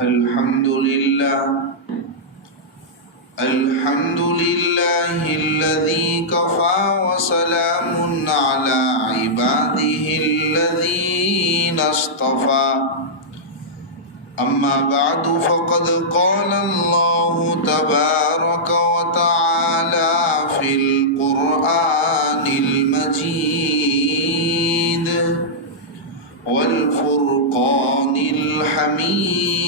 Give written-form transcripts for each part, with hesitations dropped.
الحمد لله الذي كفى وسلام على عباده الذين اصطفى أما بعد فقد قال الله تبارك وتعالى في القرآن المجيد والفرقان الحميد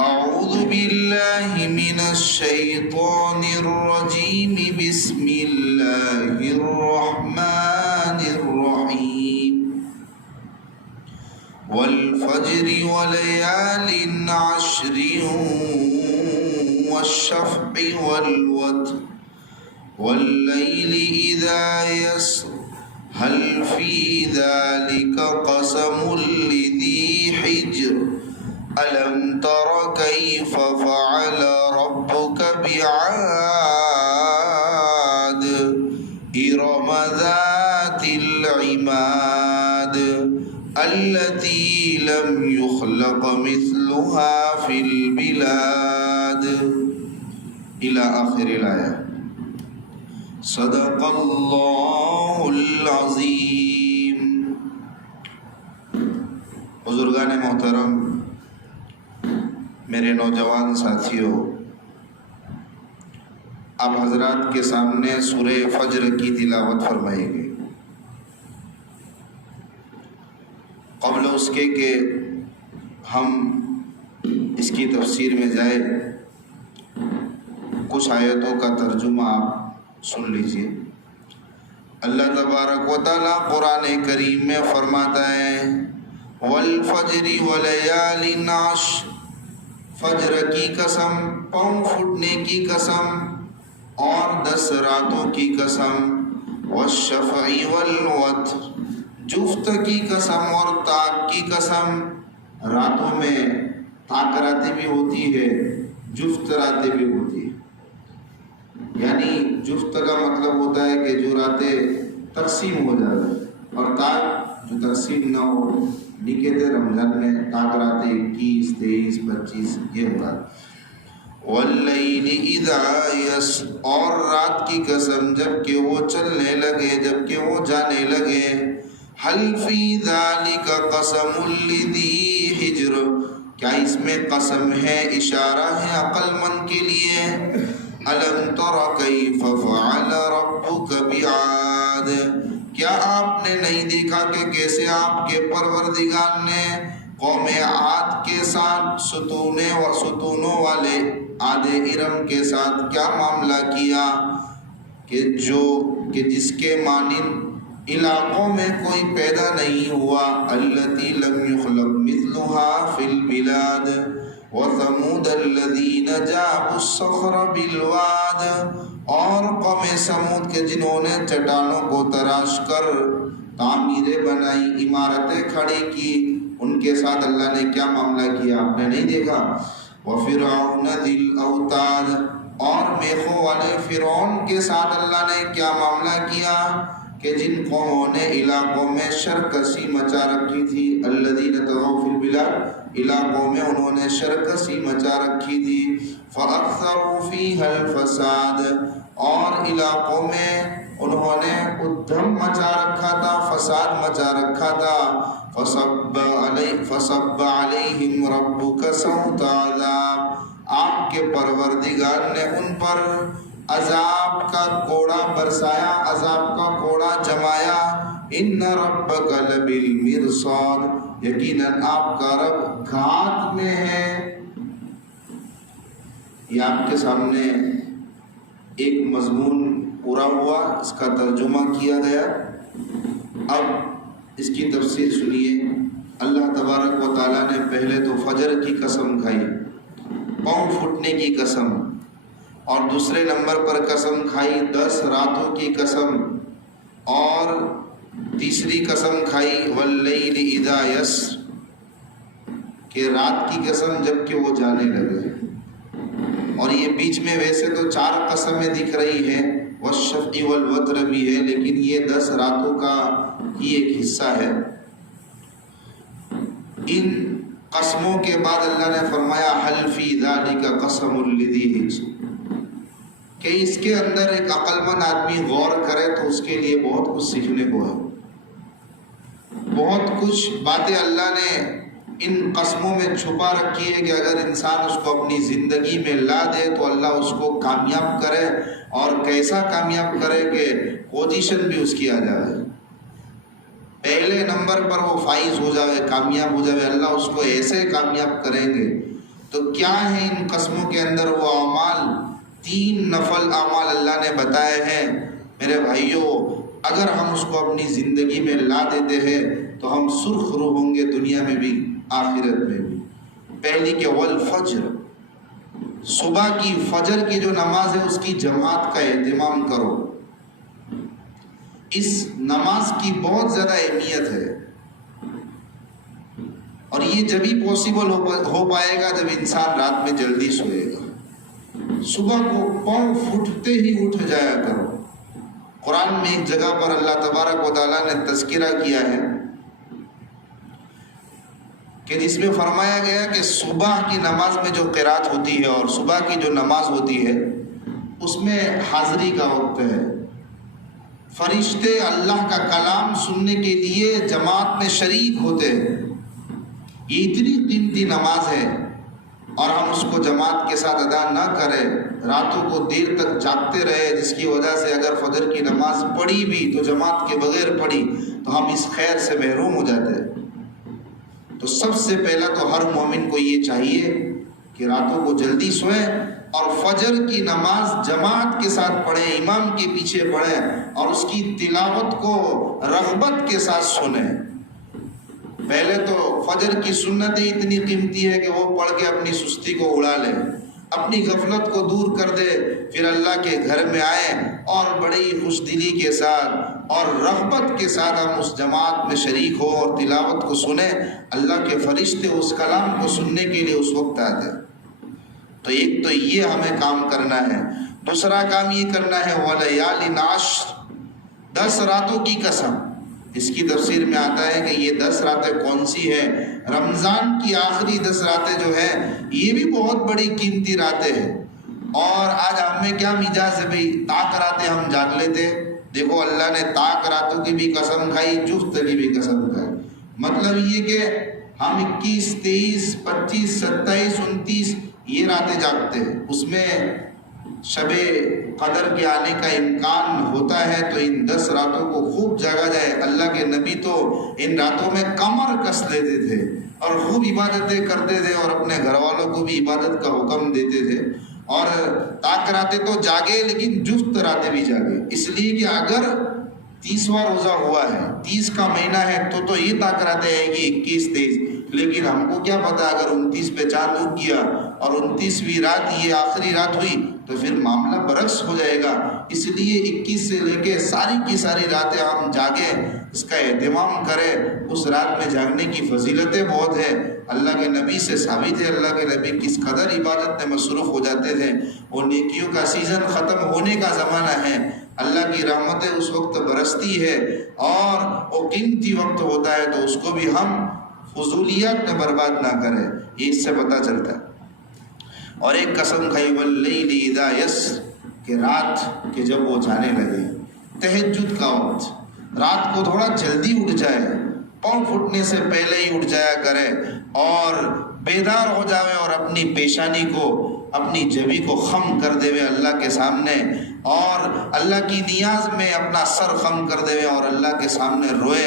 أعوذ بالله من الشيطان الرجيم بسم الله الرحمن الرحيم والفجر وليال عشر والشفع والوتر والليل إذا يسر هل في ذلك قسم لذي حجر ألم تر كيف فعل ربك بعاد إرم ذات العماد التي لم يخلق مثلها في البلاد إلى آخر الآية صدق اللہ العظیم۔ بزرگان محترم، میرے نوجوان ساتھیوں، آپ حضرات کے سامنے سورہ فجر کی تلاوت فرمائیں گے۔ قبل اس کے کہ ہم اس کی تفسیر میں جائیں، کچھ آیتوں کا ترجمہ آپ سن لیجئے۔ اللہ تبارک و تعالیٰ قرآن کریم میں فرماتا ہے والفجر ولیال عشر، فجر کی قسم، پاؤں پھوٹنے کی قسم اور 10 راتوں کی قسم، والشفع والوتر، جفت کی قسم اور تاک کی قسم۔ راتوں میں تاک راتیں بھی ہوتی ہے، جفت راتیں بھی ہوتی ہے۔ یعنی جفت کا مطلب ہوتا ہے کہ جو راتیں تقسیم ہو جائے، اور تاک جو تقسیم نہ ہو۔ نکلتے رمضان میں تاک راتیں 21، 23، 25 یہ ہوا۔ واللیل اذا یسر، اور رات کی قسم جب کہ وہ چلنے لگے، جب کہ وہ جانے لگے۔ هل فی ذالک قسم لذی حجر، کیا اس میں قسم ہے، اشارہ ہے عقل مند کے لیے۔ الم تر کیف فعل ربک بعاد، کیا آپ نے نہیں دیکھا کہ کیسے آپ کے پروردگار نے قوم عاد کے ساتھ، ستونوں والے عاد ارم کے ساتھ کیا معاملہ کیا، کہ جس کے مانند علاقوں میں کوئی پیدا نہیں ہوا۔ التی لم یخلق مثلها فی البلاد وثمود الذین جابوا الصخر بالواد، اور قوم سمود کے جنہوں نے چٹانوں کو تراش کر تعمیریں بنائی، عمارتیں کھڑی کی، ان کے ساتھ اللہ نے کیا معاملہ کیا، آپ نے نہیں دیکھا۔ وفرعون ذی الاوتاد، اور میخوں والے فرعون کے ساتھ اللہ نے کیا معاملہ کیا، کہ جن قوموں نے علاقوں میں شرکسی مچا رکھی تھی۔ الذین طغوا فی البلاد، علاقوں میں انہوں نے شرکسی مچا رکھی تھی۔ فاکثروا فیہا الفساد، اور علاقوں میں انہوں نے ادھم مچا رکھا تھا، فساد مچا رکھا تھا۔ فصب علیہم ربک سوط عذاب، آپ کے پروردگار نے ان پر عذاب کا کوڑا برسایا، عذاب کا کوڑا جمایا۔ ان ربک لبالمرصاد، یقیناً آپ کا رب گھات میں ہے۔ یہ آپ کے سامنے ایک مضمون پورا ہوا، اس کا ترجمہ کیا گیا۔ اب اس کی تفسیر سنیے۔ اللہ تبارک و تعالیٰ نے پہلے تو فجر کی قسم کھائی، پاؤں پھوٹنے کی قسم، اور دوسرے نمبر پر قسم کھائی 10 راتوں کی قسم، اور تیسری قسم کھائی واللیل اذا یسر، کہ رات کی قسم جب کہ وہ جانے لگے۔ اور یہ بیچ میں ویسے تو 4 قسمیں دکھ رہی ہیں، والشفع والوتر بھی ہے، لیکن یہ 10 راتوں کا ہی ایک حصہ ہے۔ ان قسموں کے بعد اللہ نے فرمایا حل فی ذالک قسم لذی حجر، کہ اس کے اندر ایک عقل مند آدمی غور کرے تو اس کے لیے بہت کچھ سیکھنے کو ہے. بہت کچھ باتیں اللہ نے ان قسموں میں چھپا رکھی ہے کہ اگر انسان اس کو اپنی زندگی میں لا دے تو اللہ اس کو کامیاب کرے، اور کیسا کامیاب کرے کہ پوزیشن بھی اس کی آ جائے، پہلے نمبر پر وہ فائز ہو جائے، کامیاب ہو جائے. اللہ اس کو ایسے کامیاب کریں گے. تو کیا ہے ان قسموں کے اندر وہ اعمال؟ 3 نفل اعمال اللہ نے بتائے ہیں. میرے بھائیوں، اگر ہم اس کو اپنی زندگی میں لا دیتے ہیں تو ہم سرخ رو ہوں گے دنیا میں بھی آخرت میں بھی. پہلی کہ والفجر، صبح کی فجر کی جو نماز ہے اس کی جماعت کا اہتمام کرو. اس نماز کی بہت زیادہ اہمیت ہے، اور یہ جبھی پاسبل ہو پائے گا جب انسان رات میں جلدی سوئے گا. صبح کو پاؤں پھوٹتے ہی اٹھ جایا کرو. قرآن میں ایک جگہ پر اللہ تبارک و تعالیٰ نے تذکرہ کیا ہے کہ جس میں فرمایا گیا کہ صبح کی نماز میں جو قرات ہوتی ہے اور صبح کی جو نماز ہوتی ہے اس میں حاضری کا وقت ہے. فرشتے اللہ کا کلام سننے کے لیے جماعت میں شریک ہوتے ہیں. یہ اتنی قیمتی نماز ہے اور ہم اس کو جماعت کے ساتھ ادا نہ کریں، راتوں کو دیر تک جاگتے رہے، جس کی وجہ سے اگر فجر کی نماز پڑھی بھی تو جماعت کے بغیر پڑھی تو ہم اس خیر سے محروم ہو جاتے ہیں. تو سب سے پہلا تو ہر مومن کو یہ چاہیے کہ راتوں کو جلدی سوئیں اور فجر کی نماز جماعت کے ساتھ پڑھیں، امام کے پیچھے پڑھیں اور اس کی تلاوت کو رغبت کے ساتھ سنیں. پہلے تو فجر کی سنتیں اتنی قیمتی ہے کہ وہ پڑھ کے اپنی سستی کو اڑا لیں، اپنی غفلت کو دور کر دے، پھر اللہ کے گھر میں آئیں اور بڑی خوش دلی کے ساتھ اور رغبت کے ساتھ ہم اس جماعت میں شریک ہو اور تلاوت کو سنیں. اللہ کے فرشتے اس کلام کو سننے کے لیے اس وقت آتے ہیں. تو ایک تو یہ ہمیں کام کرنا ہے. دوسرا کام یہ کرنا ہے وَلَيَالٍ عَشْرٍ، 10 راتوں کی قسم. اس کی تفسیر میں آتا ہے کہ یہ 10 راتیں کون سی ہیں؟ رمضان کی آخری 10 راتیں جو ہیں یہ بھی بہت بڑی قیمتی راتیں ہیں. اور آج ہمیں کیا مزاج ہے بھائی، طاق راتیں ہم جاگ لیتے. دیکھو اللہ نے طاق راتوں کی بھی قسم کھائی، جفت کی بھی قسم کھائی. مطلب یہ کہ ہم 21، 23، 25، 27، 29 یہ راتیں جاگتے ہیں. اس میں شب قدر کے آنے کا امکان ہوتا ہے تو ان 10 راتوں کو خوب جاگا جائے. اللہ کے نبی تو ان راتوں میں کمر کس لیتے تھے اور خوب عبادتیں کرتے تھے اور اپنے گھر والوں کو بھی عبادت کا حکم دیتے تھے. اور طاق راتیں تو جاگے لیکن جفت راتیں بھی جاگے، اس لیے کہ اگر 30واں روزہ ہوا ہے، 30 کا مہینہ ہے تو یہ طاق راتیں آئے گی 21، 23. لیکن ہم کو کیا پتا اگر 29 پہ چاند اگ گیا اور 29ویں رات یہ آخری رات ہوئی تو پھر معاملہ برعکس ہو جائے گا. اس لیے 21 سے لے کے ساری کی ساری راتیں ہم جاگیں، اس کا اہتمام کریں. اس رات میں جاگنے کی فضیلتیں بہت ہیں. اللہ کے نبی سے ثابت ہے اللہ کے نبی کس قدر عبادت میں مصروف ہو جاتے تھے. وہ نیکیوں کا سیزن ختم ہونے کا زمانہ ہے، اللہ کی رحمتیں اس وقت برستی ہے اور وہ قیمتی وقت ہوتا ہے، تو اس کو بھی ہم فضولیات میں برباد نہ کریں. یہ اس سے پتہ چلتا ہے. اور ایک قسم کھائی واللیل اذا یسر، کہ رات کے جب وہ جانے لگے، تہجد کا وقت، رات کو تھوڑا جلدی اٹھ جائے، پاؤں پھٹنے سے پہلے ہی اٹھ جایا کرے اور بیدار ہو جاوے اور اپنی پیشانی کو، اپنی جبی کو خم کر دے اللہ کے سامنے اور اللہ کی نیاز میں اپنا سر خم کر دے اور اللہ کے سامنے روئے،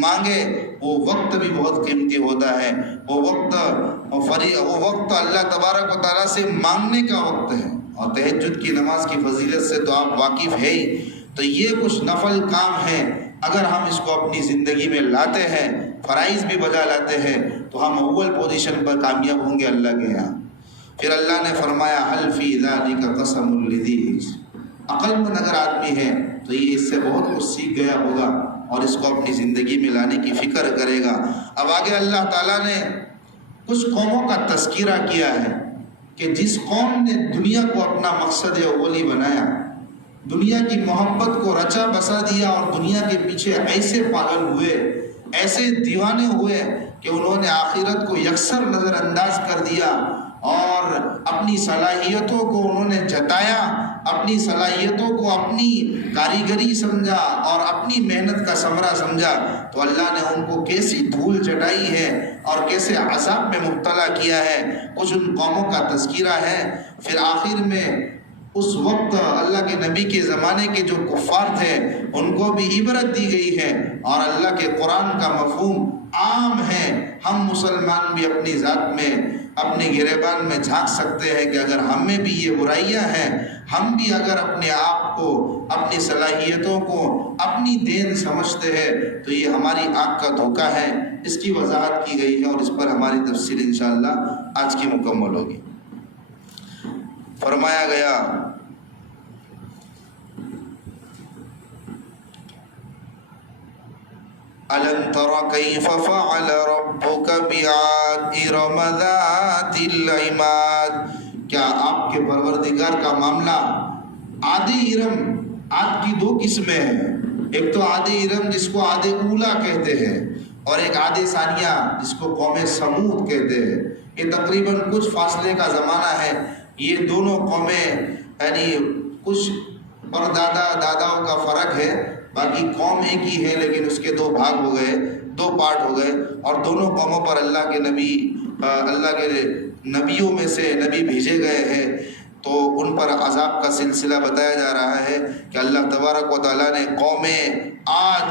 مانگے. وہ وقت بھی بہت قیمتی ہوتا ہے. وہ وقت اللہ تبارک و تعالیٰ سے مانگنے کا وقت ہے. اور تہجد کی نماز کی فضیلت سے تو آپ واقف ہے ہی. تو یہ کچھ نفل کام ہیں، اگر ہم اس کو اپنی زندگی میں لاتے ہیں، فرائض بھی بجا لاتے ہیں تو ہم اول پوزیشن پر کامیاب ہوں گے اللہ کے یہاں. پھر اللہ نے فرمایا حل فی ذالک قسم لذی حجر. عقل مند اگر آدمی ہے تو یہ اس سے بہت کچھ سیکھ گیا ہوگا اور اس کو اپنی زندگی میں لانے کی فکر کرے گا. اب آگے اللہ تعالیٰ نے کچھ قوموں کا تذکرہ کیا ہے کہ جس قوم نے دنیا کو اپنا مقصد اولی بنایا، دنیا کی محبت کو رچا بسا دیا اور دنیا کے پیچھے ایسے پاگل ہوئے ایسے دیوانے ہوئے کہ انہوں نے آخرت کو یکسر نظر انداز کر دیا اور اپنی صلاحیتوں کو انہوں نے جتایا، اپنی صلاحیتوں کو اپنی کاریگری سمجھا اور اپنی محنت کا ثمرہ سمجھا، تو اللہ نے ان کو کیسی دھول چٹائی ہے اور کیسے عذاب میں مبتلا کیا ہے۔ کچھ ان قوموں کا تذکرہ ہے۔ پھر آخر میں اس وقت اللہ کے نبی کے زمانے کے جو کفار تھے ان کو بھی عبرت دی گئی ہے، اور اللہ کے قرآن کا مفہوم عام ہے۔ ہم مسلمان بھی اپنی ذات میں، اپنے گریبان میں جھانک سکتے ہیں کہ اگر ہم میں بھی یہ برائیاں ہیں، ہم بھی اگر اپنے آپ کو، اپنی صلاحیتوں کو اپنی دین سمجھتے ہیں تو یہ ہماری آنکھ کا دھوکہ ہے۔ اس کی وضاحت کی گئی ہے اور اس پر ہماری تفصیل انشاءاللہ آج کی مکمل ہوگی۔ فرمایا گیا أَلَمْ تَرَ كَيْفَ فَعَلَ رَبُّكَ بِعَادٍ إِرَمَ ذَاتِ الْعِمَادِ، کیا آپ کے پروردگار کا معاملہ عاد ارم، عاد کی دو قسمیں ہیں، ایک تو عاد ارم جس کو عاد اولا کہتے ہیں، اور ایک عاد ثانیہ جس کو قوم سمود کہتے ہیں۔ یہ تقریباً کچھ فاصلے کا زمانہ ہے۔ یہ دونوں قومیں یعنی کچھ پردادا داداؤں کا فرق ہے، باقی قوم ایک ہی ہے، لیکن اس کے دو بھاگ ہو گئے، دو پارٹ ہو گئے، اور دونوں قوموں پر اللہ کے نبیوں میں سے نبی بھیجے گئے ہیں۔ تو ان پر عذاب کا سلسلہ بتایا جا رہا ہے کہ اللہ تبارک و تعالیٰ نے قوم عاد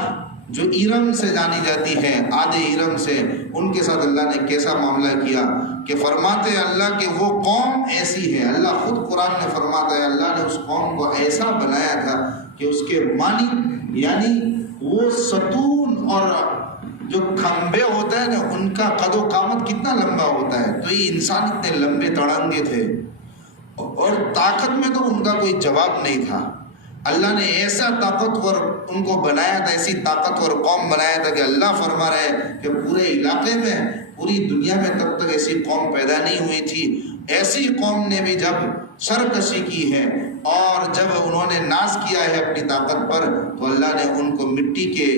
جو ارم سے جانی جاتی ہے، عاد ارم سے، ان کے ساتھ اللہ نے کیسا معاملہ کیا کہ فرماتے ہیں اللہ کہ وہ قوم ایسی ہے۔ اللہ خود قرآن میں فرماتا ہے اللہ نے اس قوم کو ایسا بنایا تھا کہ اس کے معنی یعنی وہ ستون اور جو کھمبے ہوتا ہے نا ان کا قد و قامت کتنا لمبا ہوتا ہے، تو یہ انسان اتنے لمبے تڑنگے تھے اور طاقت میں تو ان کا کوئی جواب نہیں تھا۔ اللہ نے ایسا طاقتور ان کو بنایا تھا، ایسی طاقتور قوم بنایا تھا کہ اللہ فرما رہے ہیں کہ پورے علاقے میں، پوری دنیا میں تب تک ایسی قوم پیدا نہیں ہوئی تھی۔ ایسی قوم نے بھی جب سرکشی کی ہے اور جب انہوں نے ناز کیا ہے اپنی طاقت پر، تو اللہ نے ان کو مٹی کے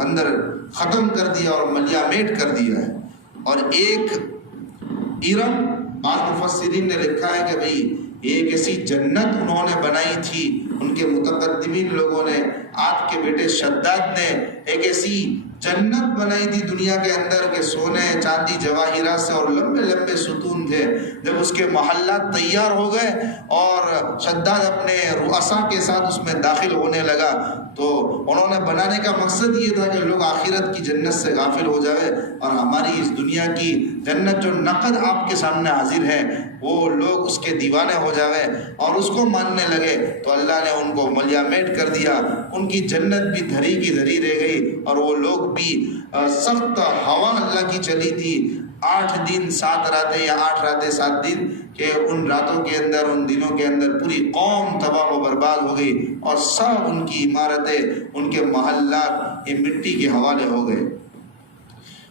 اندر ختم کر دیا اور ملیا میٹ کر دیا ہے۔ اور ایک ارم، بعض مفسرین نے لکھا ہے کہ بھئی ایک ایسی جنت انہوں نے بنائی تھی، ان کے متقدمین لوگوں نے، عاد کے بیٹے شداد نے ایک ایسی جنت بنائی تھی دنیا کے اندر کہ سونے چاندی جواہرات سے اور لمبے لمبے ستون تھے۔ جب اس کے محلات تیار ہو گئے اور شداد اپنے رؤساء کے ساتھ اس میں داخل ہونے لگا، تو انہوں نے بنانے کا مقصد یہ تھا کہ لوگ آخرت کی جنت سے غافل ہو جائے اور ہماری اس دنیا کی جنت جو نقد آپ کے سامنے حاضر ہے وہ لوگ اس کے دیوانے ہو جائے اور اس کو ماننے لگے۔ تو اللہ نے ان کو ملیا میٹ کر دیا، ان کی جنت بھی دھری کی دھری رہ گئی، اور وہ لوگ بھی سخت ہوا اللہ کی چلی تھی 8 دن 7 راتیں یا 8 راتیں 7 دن، کہ ان راتوں کے اندر، ان دنوں کے اندر پوری قوم تباہ و برباد ہو گئی اور سب ان کی عمارتیں، ان کے محلات یہ مٹی کے حوالے ہو گئے۔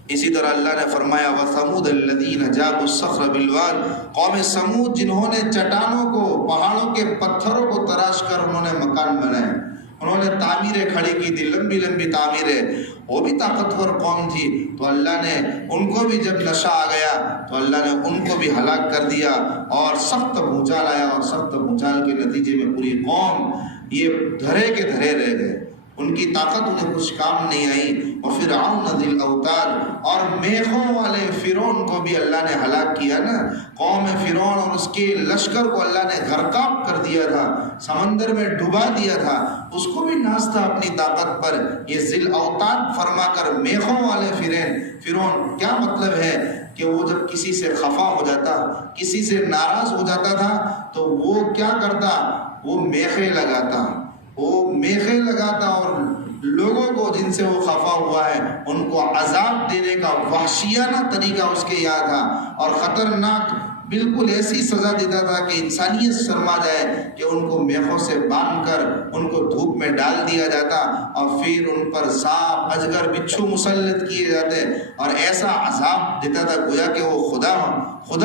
اسی طرح اللہ نے فرمایا وَثَمُودَ الَّذِينَ جَابُوا الصَّخْرَ بِالْوَادِ، قوم سمود جنہوں نے چٹانوں کو، پہاڑوں کے پتھروں کو تراش کر انہوں نے مکان بنائے، انہوں نے تعمیریں کھڑی کی تھی، لمبی لمبی تعمیریں، وہ بھی طاقتور قوم تھی۔ تو اللہ نے ان کو بھی جب نشہ آ گیا تو اللہ نے ان کو بھی ہلاک کر دیا اور سخت بھونچال آیا، اور سخت بھونچال کے نتیجے میں پوری قوم یہ دھرے کے دھرے رہ گئے، ان کی طاقت انہیں کچھ کام نہیں آئی۔ وفرعون ذی الاوتاد، اور میخوں والے فرعون کو بھی اللہ نے ہلاک کیا نا۔ قوم فرعون اور اس کے لشکر کو اللہ نے غرقاب کر دیا تھا، سمندر میں ڈبا دیا تھا، اس کو بھی ناز تھا اپنی طاقت پر۔ یہ ذی الاوتاد فرما کر میخوں والے فرعون کیا مطلب ہے کہ وہ جب کسی سے خفا ہو جاتا، کسی سے ناراض ہو جاتا تھا تو وہ کیا کرتا، وہ میخیں لگاتا، وہ میخیں لگاتا اور لوگوں کو جن سے وہ خفا ہوا ہے ان کو عذاب دینے کا وحشیانہ طریقہ اس کے یاد تھا، اور خطرناک بالکل ایسی سزا دیتا تھا کہ انسانیت شرما جائے، کہ ان کو میخوں سے باندھ کر ان کو دھوپ میں ڈال دیا جاتا اور پھر ان پر سانپ اجگر بچھو مسلط کیے جاتے، اور ایسا عذاب دیتا تھا گویا کہ وہ خدا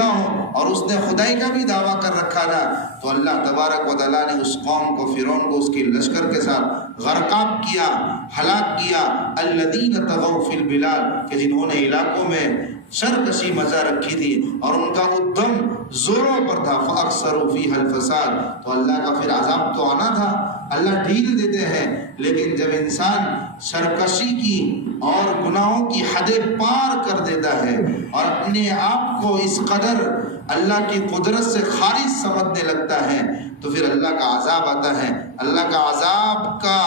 ہو، اور اس نے خدائی کا بھی دعویٰ کر رکھا تھا تو اللہ تبارک و تعالیٰ نے اس قوم کو، فرعون کو، اس کے لشکر کے ساتھ غرقاب کیا، ہلاک کیا۔ الذین طغوا فی البلاد، کہ جنہوں نے علاقوں میں سرکشی مزہ رکھی تھی اور ان کا دم زوروں پر تھا، فاکثروا فیہا الفساد، تو اللہ کا پھر عذاب تو آنا تھا۔ اللہ ڈھیل دیتے ہیں، لیکن جب انسان سرکشی کی اور گناہوں کی حدیں پار کر دیتا ہے اور اپنے آپ کو اس قدر اللہ کی قدرت سے خارج سمجھنے لگتا ہے، تو پھر اللہ کا عذاب آتا ہے۔ اللہ کا عذاب کا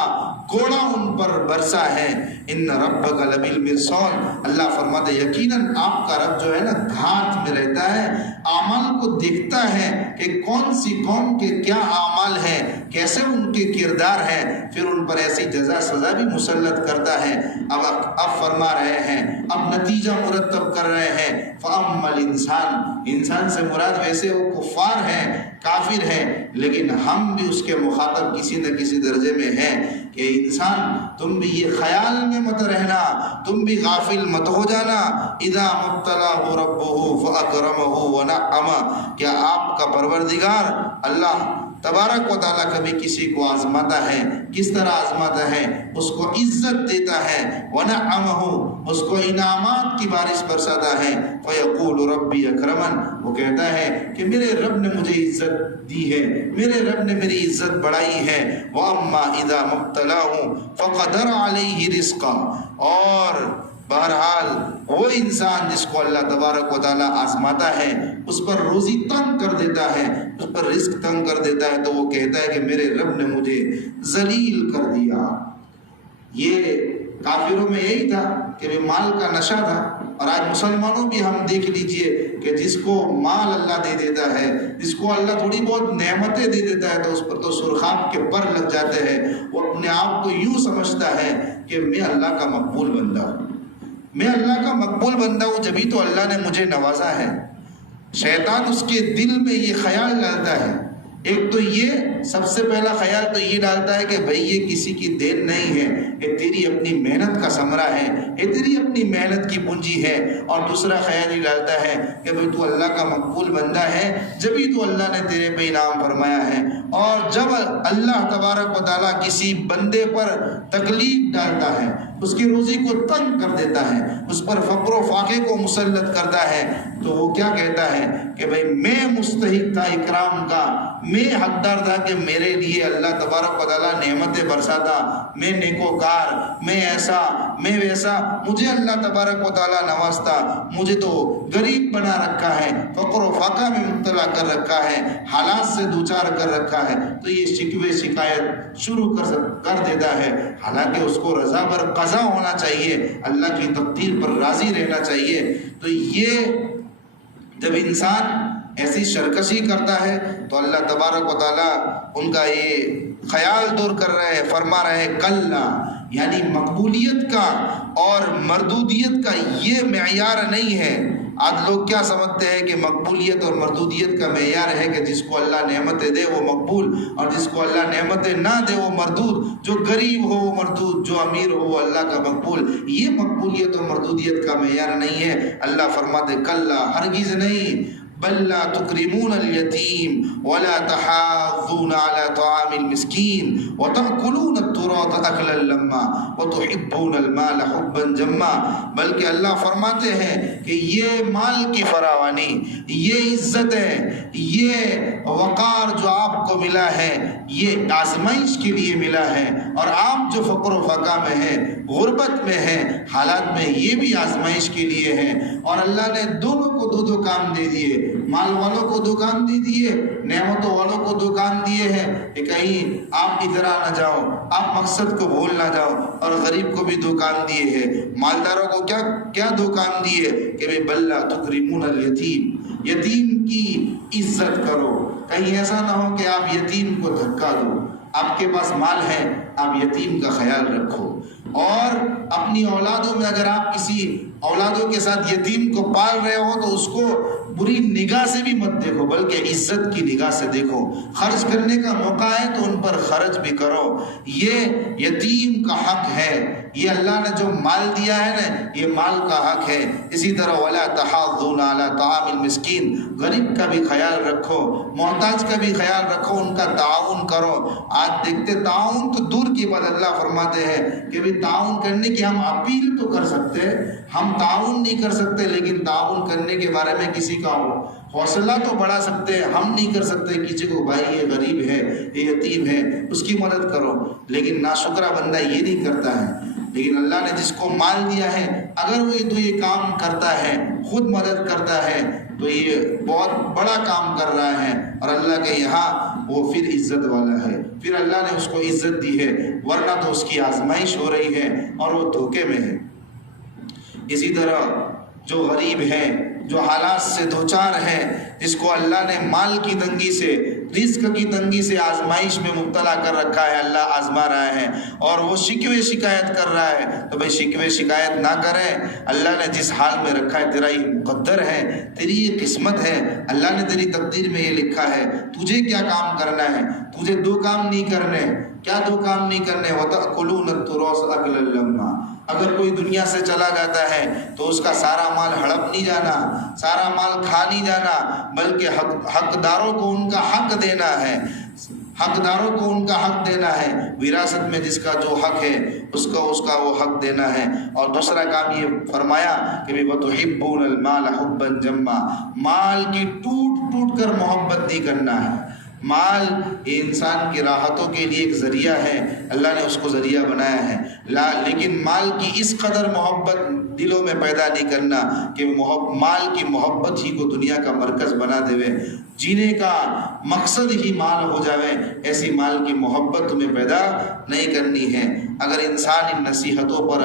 کوڑا ان پر برسا ہے۔ ان ربک لبالمرصاد، اللہ فرماتے یقیناً آپ کا رب جو ہے نا گھاٹ میں رہتا ہے، اعمال کو دیکھتا ہے کہ کون سی قوم کے کیا اعمال ہیں، کیسے ان کے کردار ہیں، پھر ان پر ایسی جزا سزا بھی مسلط کرتا ہے۔ اب فرما رہے ہیں، اب نتیجہ مرتب کر رہے ہیں۔ فَأَمَّا الْإِنسان، انسان سے مراد ویسے وہ کفار ہیں، کافر ہیں، لیکن ہم بھی اس کے مخاطب کسی نہ کسی درجے میں ہیں کہ انسان تم بھی یہ خیال میں مت رہنا، تم بھی غافل مت ہو جانا۔ اذا مبتلاه ربه فاکرمه ونعمه، کیا آپ کا پروردگار اللہ تبارک و تعالیٰ کبھی کسی کو آزماتا ہے، کس طرح آزماتا ہے، اس کو عزت دیتا ہے، ونعمه، اس کو انعامات کی بارش برساتا ہے، فیقول ربی اکرمن، وہ کہتا ہے کہ میرے رب نے مجھے عزت دی ہے، میرے رب نے میری عزت بڑھائی ہے۔ واما اذا مبتلاه فقدر علیہ رزقا، اور بہرحال وہ انسان جس کو اللہ تبارک و تعالیٰ آزماتا ہے، اس پر روزی تنگ کر دیتا ہے، اس پر رزق تنگ کر دیتا ہے، تو وہ کہتا ہے کہ میرے رب نے مجھے ذلیل کر دیا۔ یہ کافروں میں یہی تھا کہ مال کا نشہ تھا، اور آج مسلمانوں بھی ہم دیکھ لیجئے کہ جس کو مال اللہ دے دیتا ہے، جس کو اللہ تھوڑی بہت نعمتیں دے دیتا ہے، تو اس پر تو سرخاب کے پر لگ جاتے ہیں۔ وہ اپنے آپ کو یوں سمجھتا ہے کہ میں اللہ کا مقبول بندہ ہوں، میں اللہ کا مقبول بندہ ہوں، جبھی تو اللہ نے مجھے نوازا ہے۔ شیطان اس کے دل میں یہ خیال ڈالتا ہے، ایک تو یہ سب سے پہلا خیال تو یہ ڈالتا ہے کہ بھئی یہ کسی کی دین نہیں ہے، یہ تیری اپنی محنت کا ثمرہ ہے، یہ تیری اپنی محنت کی پونجی ہے۔ اور دوسرا خیال یہ ڈالتا ہے کہ بھئی تو اللہ کا مقبول بندہ ہے، جبھی تو اللہ نے تیرے پہ انعام فرمایا ہے۔ اور جب اللہ تبارک و تعالیٰ کسی بندے پر تکلیف ڈالتا ہے، اس کی روزی کو تنگ کر دیتا ہے، اس پر فقر و فاقے کو مسلط کرتا ہے، تو وہ کیا کہتا ہے کہ بھئی میں مستحق تھا اکرام کا، میں حقدار تھا کہ میرے لیے اللہ تبارک و تعالیٰ نعمتیں برساتا، میں نیکوکار، میں ایسا، میں ویسا، مجھے اللہ تبارک و تعالیٰ نوازتا، مجھے تو غریب بنا رکھا ہے، فقر و فاقہ میں مبتلا کر رکھا ہے، حالات سے دوچار کر رکھا ہے۔ تو یہ شکوے شکایت شروع کر دیتا ہے، حالانکہ اس کو رضا بر قضا ہونا چاہیے، اللہ کی تقدیر پر راضی رہنا چاہیے۔ تو یہ جب انسان ایسی سرکشی کرتا ہے تو اللہ تبارک و تعالیٰ ان کا یہ خیال دور کر رہے ہیں، فرما رہے ہیں کلا، یعنی مقبولیت کا اور مردودیت کا یہ معیار نہیں ہے۔ آج لوگ کیا سمجھتے ہیں کہ مقبولیت اور مردودیت کا معیار ہے کہ جس کو اللہ نعمتیں دے وہ مقبول، اور جس کو اللہ نعمتیں نہ دے وہ مردود، جو غریب ہو وہ مردود، جو امیر ہو وہ اللہ کا مقبول۔ یہ مقبولیت اور مردودیت کا معیار نہیں ہے۔ اللہ فرماتے کلا، ہرگز نہیں، بل لا تکرمون الیتیم ولا تحاضون علی طعام المسکین وتأکلون التراث اکلا لما وتحبون المال حبا جما، بلکہ اللہ فرماتے ہیں کہ یہ مال کی فراوانی، یہ عزت ہے، یہ وقار جو آپ کو ملا ہے، یہ آزمائش کے لیے ملا ہے، اور آپ جو فقر و فقہ میں ہیں، غربت میں ہیں، حالات میں، یہ بھی آزمائش کے لیے ہیں۔ اور اللہ نے دونوں کو دو کام دے دیے، مال والوں کو دو کام دے دیے، نعمتوں والوں کو دو کام دیے ہیں کہ کہیں آپ ادھر نہ جاؤ، آپ مقصد کو بھول نہ جاؤ، اور غریب کو بھی دو کام دیے ہیں۔ مالداروں کو کیا دو کام دیے کہ بھئی بل لا تکرمون الیتیم، یتیم کی عزت کرو، کہیں ایسا نہ ہو کہ آپ یتیم کو دھکا دو۔ آپ کے پاس مال ہے، آپ یتیم کا خیال رکھو، اور اپنی اولادوں میں اگر آپ کسی اولادوں کے ساتھ یتیم کو پال رہے ہو تو اس کو بری نگاہ سے بھی مت دیکھو، بلکہ عزت کی نگاہ سے دیکھو۔ خرچ کرنے کا موقع ہے تو ان پر خرچ بھی کرو۔ یہ یتیم کا حق ہے یہ اللہ نے جو مال دیا ہے نا یہ مال کا حق ہے۔ اسی طرح ولا تحاضون علی طعام المسکین، غریب کا بھی خیال رکھو، محتاج کا بھی خیال رکھو، ان کا تعاون کرو۔ آج دیکھتے تعاون تو دور کی بات، اللہ فرماتے ہیں کہ بھی تعاون کرنے کی ہم اپیل تو کر سکتے، ہم تعاون نہیں کر سکتے، لیکن تعاون کرنے کے بارے میں کسی کا حوصلہ تو بڑھا سکتے ہیں، ہم نہیں کر سکتے کسی کو بھائی یہ غریب ہے یہ یتیم ہے اس کی مدد کرو، لیکن ناشکرا بندہ یہ نہیں کرتا ہے۔ لیکن اللہ نے جس کو مال دیا ہے اگر وہ تو یہ کام کرتا ہے، خود مدد کرتا ہے، تو یہ بہت بڑا کام کر رہا ہے، اور اللہ کے یہاں وہ پھر عزت والا ہے، پھر اللہ نے اس کو عزت دی ہے، ورنہ تو اس کی آزمائش ہو رہی ہے اور وہ دھوکے میں ہے۔ اسی طرح جو غریب ہے، جو حالات سے دوچار ہے، جس کو اللہ نے مال کی تنگی سے، رزق کی تنگی سے آزمائش میں مبتلا کر رکھا ہے، اللہ آزما رہا ہے اور وہ شکوے شکایت کر رہا ہے، تو بھائی شکوے شکایت نہ کرے۔ اللہ نے جس حال میں رکھا ہے تیرا یہ مقدر ہے، تیری یہ قسمت ہے، اللہ نے تیری تقدیر میں یہ لکھا ہے، تجھے کیا کام کرنا ہے؟ تجھے دو کام نہیں کرنے۔ کیا دو کام نہیں کرنے؟ وَتَأْكُلُونَ التُّرَاثَ أَكْلًا لَمًّا، اگر کوئی دنیا سے چلا جاتا ہے تو اس کا سارا مال ہڑپ نہیں جانا، سارا مال کھا نہیں جانا، بلکہ حقداروں کو ان کا حق دینا ہے، حقداروں کو ان کا حق دینا ہے، وراثت میں جس کا جو حق ہے اس کا وہ حق دینا ہے۔ اور دوسرا کام یہ فرمایا کہ وَتُحِبُّونَ الْمَالَ حُبًّا جَمًّا، مال کی ٹوٹ ٹوٹ کر محبت نہیں کرنا ہے۔ مال یہ انسان کی راحتوں کے لیے ایک ذریعہ ہے، اللہ نے اس کو ذریعہ بنایا ہے، لیکن مال کی اس قدر محبت دلوں میں پیدا نہیں کرنا کہ مال کی محبت ہی کو دنیا کا مرکز بنا دے، جینے کا مقصد ہی مال ہو جاوے، ایسی مال کی محبت تمہیں پیدا نہیں کرنی ہے۔ اگر انسان ان نصیحتوں پر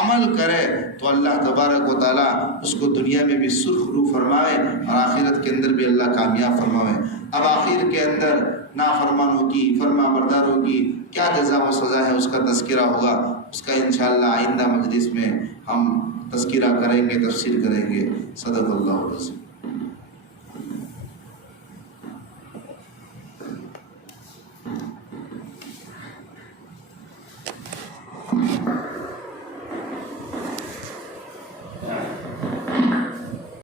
عمل کرے تو اللہ تبارک و تعالیٰ اس کو دنیا میں بھی سرخ رو فرمائے اور آخرت کے اندر بھی اللہ کامیاب فرمائے۔ اب آخر کے اندر نافرمانوں کی، فرما برداروں کی کیا جزا و سزا ہے اس کا تذکرہ ہوگا، اس کا انشاءاللہ آئندہ مجلس میں ہم تذکرہ کریں گے، تفسیر کریں گے۔ صدق اللہ العظیم۔